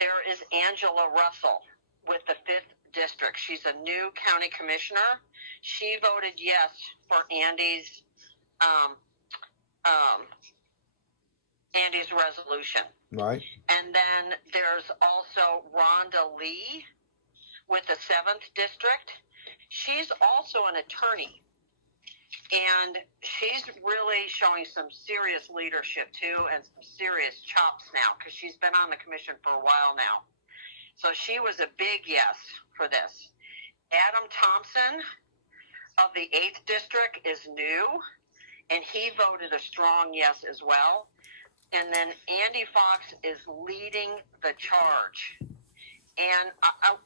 there is Angela Russell with the 5th District. She's a new county commissioner. She voted yes for Andy's resolution. Right. And then there's also Rhonda Lee with the 7th District. She's also an attorney, and she's really showing some serious leadership too, and some serious chops now, because she's been on the commission for a while now. So she was a big yes for this. Adam Thompson of the 8th District is new, and he voted a strong yes as well. And then Andy Fox is leading the charge. And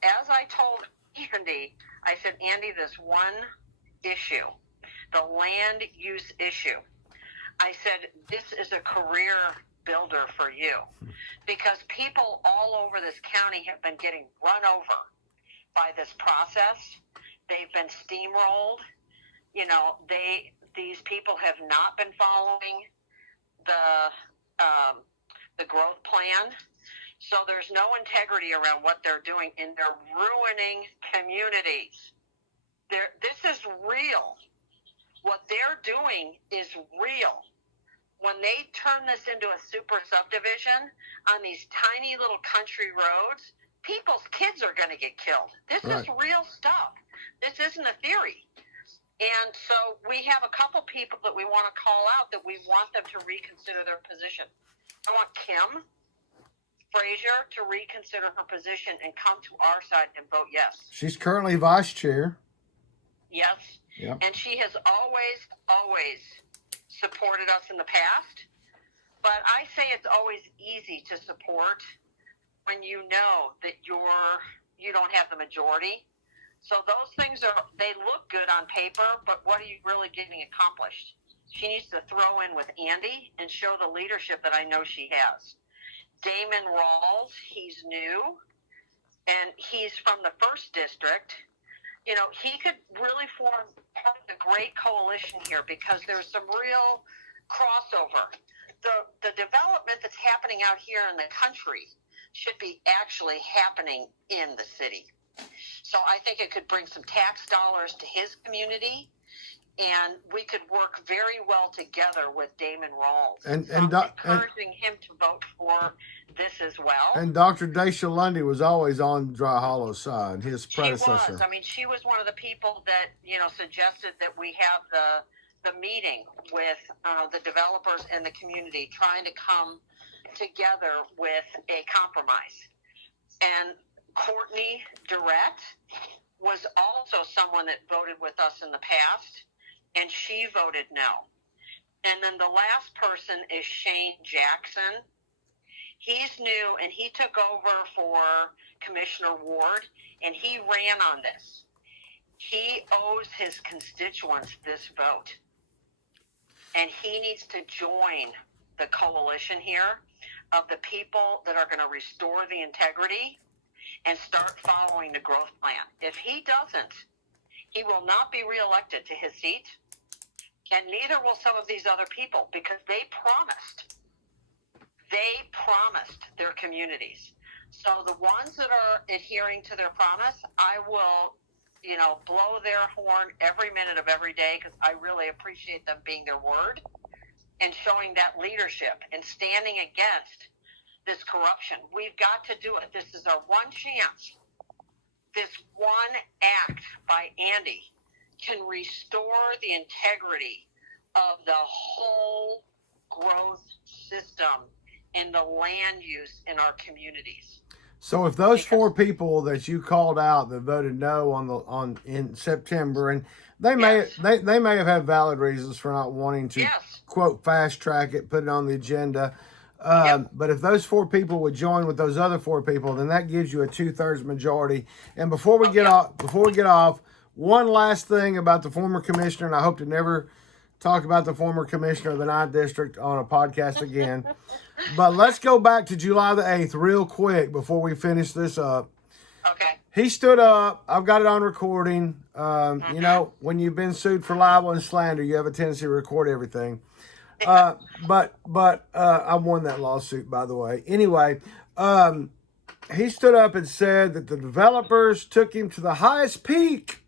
as I told Andy, I said, Andy, this one issue, the land use issue, I said, this is a career builder for you, because people all over this county have been getting run over by this process. They've been steamrolled. You know, these people have not been following the growth plan. So there's no integrity around what they're doing, and they're ruining communities. This is real. What they're doing is real. When they turn this into a super subdivision on these tiny little country roads, people's kids are going to get killed. This is real stuff. This isn't a theory. And so we have a couple people that we want to call out, that we want them to reconsider their position. I want Kim Frazier to reconsider her position and come to our side and vote yes. She's currently vice chair. Yes. Yep. And she has always supported us in the past. But I say it's always easy to support when you know that you don't have the majority. So those things they look good on paper, but what are you really getting accomplished? She needs to throw in with Andy and show the leadership that I know she has. Damon Rawls, he's new. and he's from the 1st District. You know, he could really form part of the great coalition here because there's some real crossover. The development that's happening out here in the country should be actually happening in the city. So I think it could bring some tax dollars to his community, and we could work very well together with Damon Rawls. And so I'm encouraging him to vote for this as well. And Dr. Dacia Lundy was always on Dry Hollow's side, his predecessor. She was. I mean, she was one of the people that, you know, suggested that we have the meeting with the developers and the community, trying to come together with a compromise. And Courtney Durrett was also someone that voted with us in the past, and she voted no. And then the last person is Shane Jackson. He's new, and he took over for Commissioner Ward, and he ran on this. He owes his constituents this vote, and he needs to join the coalition here of the people that are going to restore the integrity and start following the growth plan. If he doesn't, he will not be reelected to his seat, and neither will some of these other people, because they promised their communities. So the ones that are adhering to their promise, I will, you know, blow their horn every minute of every day, because I really appreciate them being their word and showing that leadership and standing against this corruption. We've got to do it. This is our one chance. This one act by Andy can restore the integrity of the whole growth system and the land use in our communities. So if those 4 people that you called out that voted no in September, and they may they may have had valid reasons for not wanting to quote fast track it, put it on the agenda. But if those 4 people would join with those other 4 people, then that gives you a 2/3 majority. And before we get off, one last thing about the former commissioner, and I hope to never talk about the former commissioner of the 9th District on a podcast again. But let's go back to July the 8th real quick before we finish this up. Okay. He stood up. I've got it on recording. You know, when you've been sued for libel and slander, you have a tendency to record everything. But I won that lawsuit, by the way. Anyway, he stood up and said that the developers took him to the highest peak.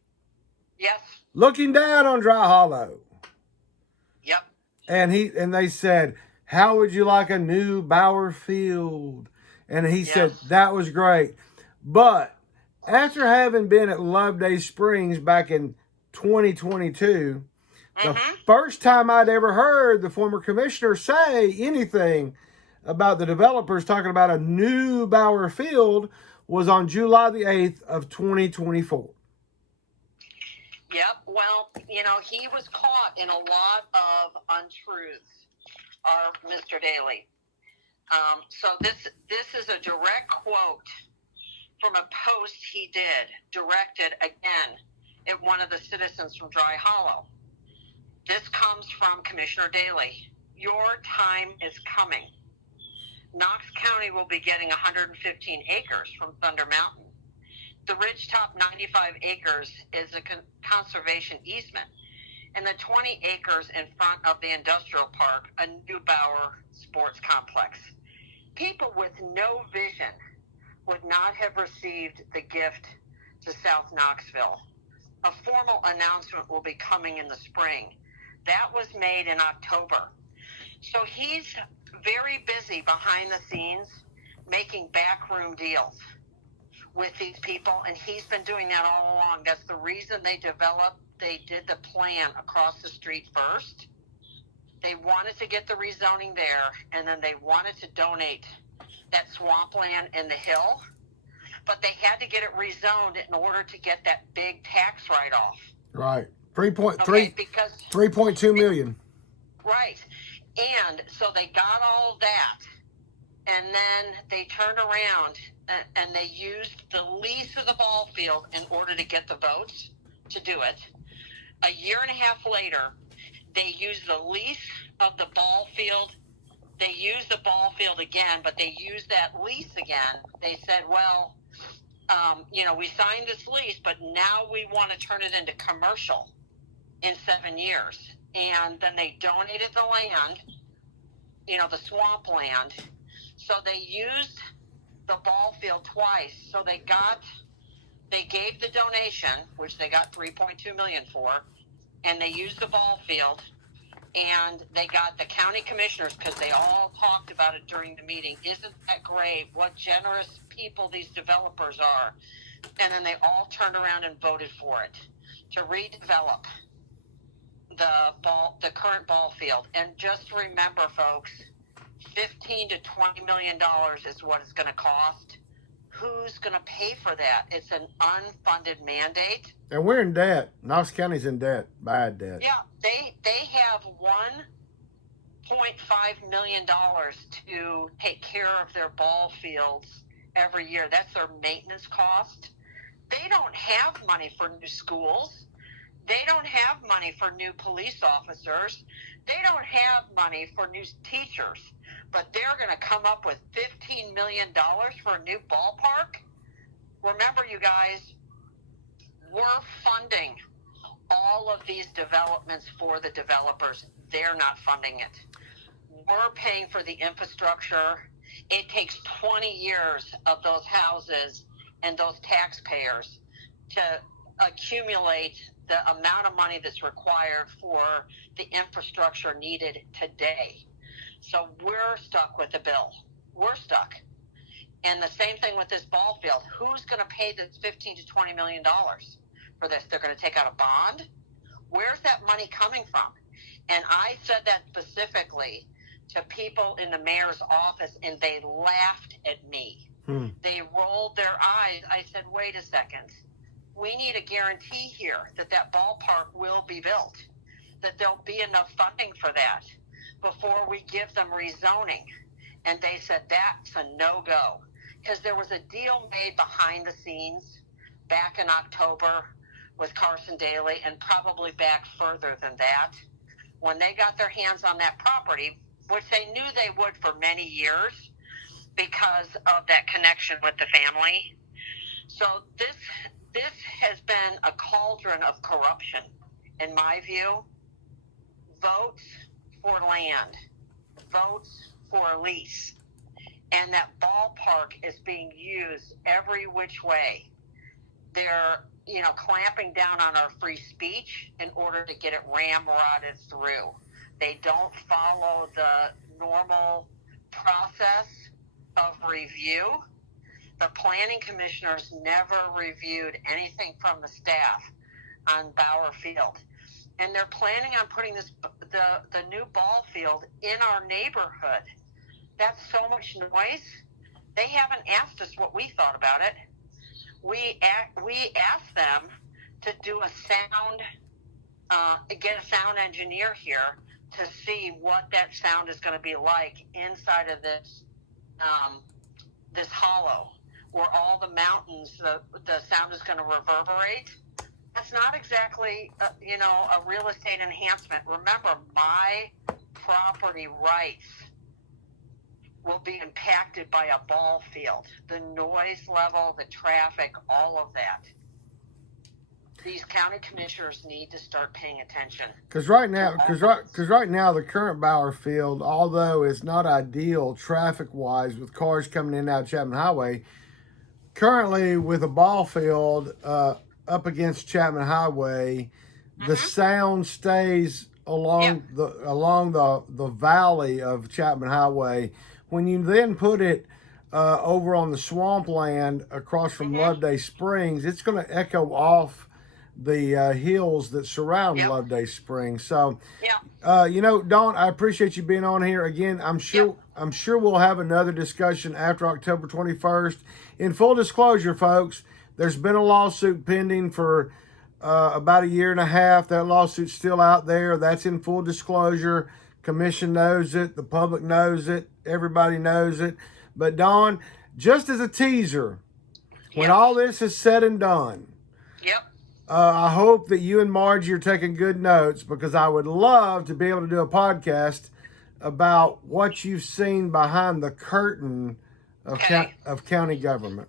Yes. Looking down on Dry Hollow. Yep. And they said, how would you like a new Bauer Field? And he said, that was great. But after having been at Loveday Springs back in 2022, the first time I'd ever heard the former commissioner say anything about the developers talking about a new Bauer Field was on July the 8th of 2024. Yep. Well, you know, he was caught in a lot of untruths, Mr. Daly. So this is a direct quote from a post he did, directed again at one of the citizens from Dry Hollow. This comes from Commissioner Daly. Your time is coming. Knox County will be getting 115 acres from Thunder Mountain. The Ridgetop 95 acres is a conservation easement, and the 20 acres in front of the industrial park, a new Bauer sports complex. People with no vision would not have received the gift to South Knoxville. A formal announcement will be coming in the spring. That was made in October. So he's very busy behind the scenes making backroom deals with these people, and he's been doing that all along. That's the reason they did the plan across the street first. They wanted to get the rezoning there, and then they wanted to donate that swampland in the hill, but they had to get it rezoned in order to get that big tax write-off. Right. 3.2 million. Right. And so they got all of that, and then they turned around and they used the lease of the ball field in order to get the votes to do it. A year and a half later, they used the lease of the ball field. They used the ball field again, but they used that lease again. They said, well, we signed this lease, but now we want to turn it into commercial in 7 years. And then they donated the land, the swamp land. So they used the ball field twice. So they gave the donation, which they got $3.2 million for, and they used the ball field, and they got the county commissioners, because they all talked about it during the meeting. Isn't that great? What generous people these developers are. And then they all turned around and voted for it to redevelop the current ball field. And just remember, folks, $15 to $20 million is what it's going to cost. Who's going to pay for that? It's an unfunded mandate. And we're in debt. Knox County's in debt, bad debt. Yeah, they have $1.5 million to take care of their ball fields every year. That's their maintenance cost. They don't have money for new schools. They don't have money for new police officers. They don't have money for new teachers. But they're going to come up with $15 million for a new ballpark. Remember, you guys, we're funding all of these developments for the developers. They're not funding it. We're paying for the infrastructure. It takes 20 years of those houses and those taxpayers to accumulate the amount of money that's required for the infrastructure needed today. So we're stuck with the bill. We're stuck. And the same thing with this ball field. Who's going to pay this $15 to $20 million for this? They're going to take out a bond? Where's that money coming from? And I said that specifically to people in the mayor's office, and they laughed at me. They rolled their eyes. I said, wait a second. We need a guarantee here that ballpark will be built, that there'll be enough funding for that before we give them rezoning. And they said that's a no-go, because there was a deal made behind the scenes back in October with Carson Daly, and probably back further than that, when they got their hands on that property, which they knew they would for many years because of that connection with the family. So this has been a cauldron of corruption, in my view. Votes for land, votes for a lease, and that ballpark is being used every which way. They're, clamping down on our free speech in order to get it ramrodded through. They don't follow the normal process of review. The planning commissioners never reviewed anything from the staff on Bauer Field. And they're planning on putting the new ball field in our neighborhood. That's so much noise. They haven't asked us what we thought about it. We asked them to do get a sound engineer here to see what that sound is going to be like inside of this hollow, where all the mountains, the sound is going to reverberate. That's not exactly, a real estate enhancement. Remember, my property rights will be impacted by a ball field. The noise level, the traffic, all of that. These county commissioners need to start paying attention. Because right now, the current Bauer Field, although it's not ideal traffic-wise with cars coming in and out of Chapman Highway, currently with a ball field up against Chapman Highway, the sound stays along the valley of Chapman Highway. When you then put it over on the swampland across from Loveday Springs, it's going to echo off the hills that surround Loveday Springs. So, Dawn, I appreciate you being on here again. I'm sure we'll have another discussion after October 21st. In full disclosure, folks, there's been a lawsuit pending for about a year and a half. That lawsuit's still out there. That's in full disclosure. Commission knows it. The public knows it. Everybody knows it. But Dawn, just as a teaser, when all this is said and done, I hope that you and Margie are taking good notes, because I would love to be able to do a podcast about what you've seen behind the curtain of county government.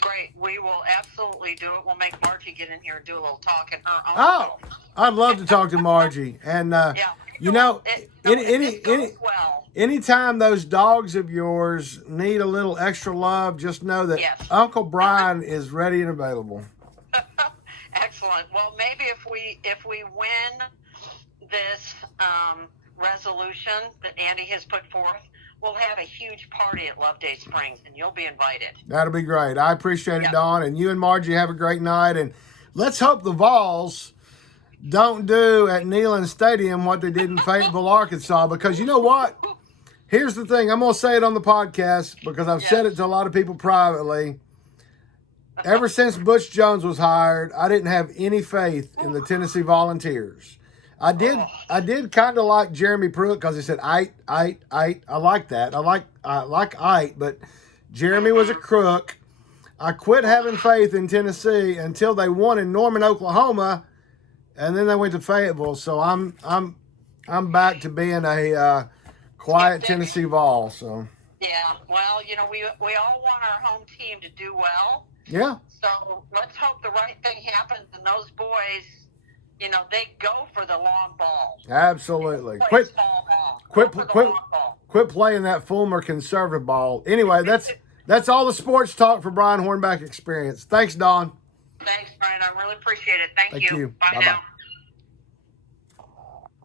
Great. We will absolutely do it. We'll make Margie get in here and do a little talking her own. Oh, I'd love to talk to Margie. And yeah. Anytime those dogs of yours need a little extra love, just know that yes. Uncle Brian is ready and available. Excellent. Well, maybe if we win this resolution that Andy has put forth, we'll have a huge party at Loveday Springs, and you'll be invited. That'll be great. I appreciate it, Dawn. And you and Margie have a great night. And let's hope the Vols don't do at Neyland Stadium what they did in Fayetteville, Arkansas, because you know what? Here's the thing. I'm going to say it on the podcast because I've said it to a lot of people privately. Ever since Butch Jones was hired, I didn't have any faith in the Tennessee Volunteers. I did kind of like Jeremy Pruitt because he said, I like that. I like Ike, but Jeremy was a crook. I quit having faith in Tennessee until they won in Norman, Oklahoma, and then they went to Fayetteville. So I'm back to being a quiet Tennessee Vol. So yeah, well, we all want our home team to do well. Yeah. So let's hope the right thing happens and those boys, they go for the long ball. Absolutely. Quit playing that Fulmer conservative ball. Anyway, that's all the sports talk for Brian Hornback Experience. Thanks, Dawn. Thanks, Brian. I really appreciate it. Thank you. Bye-bye. Now.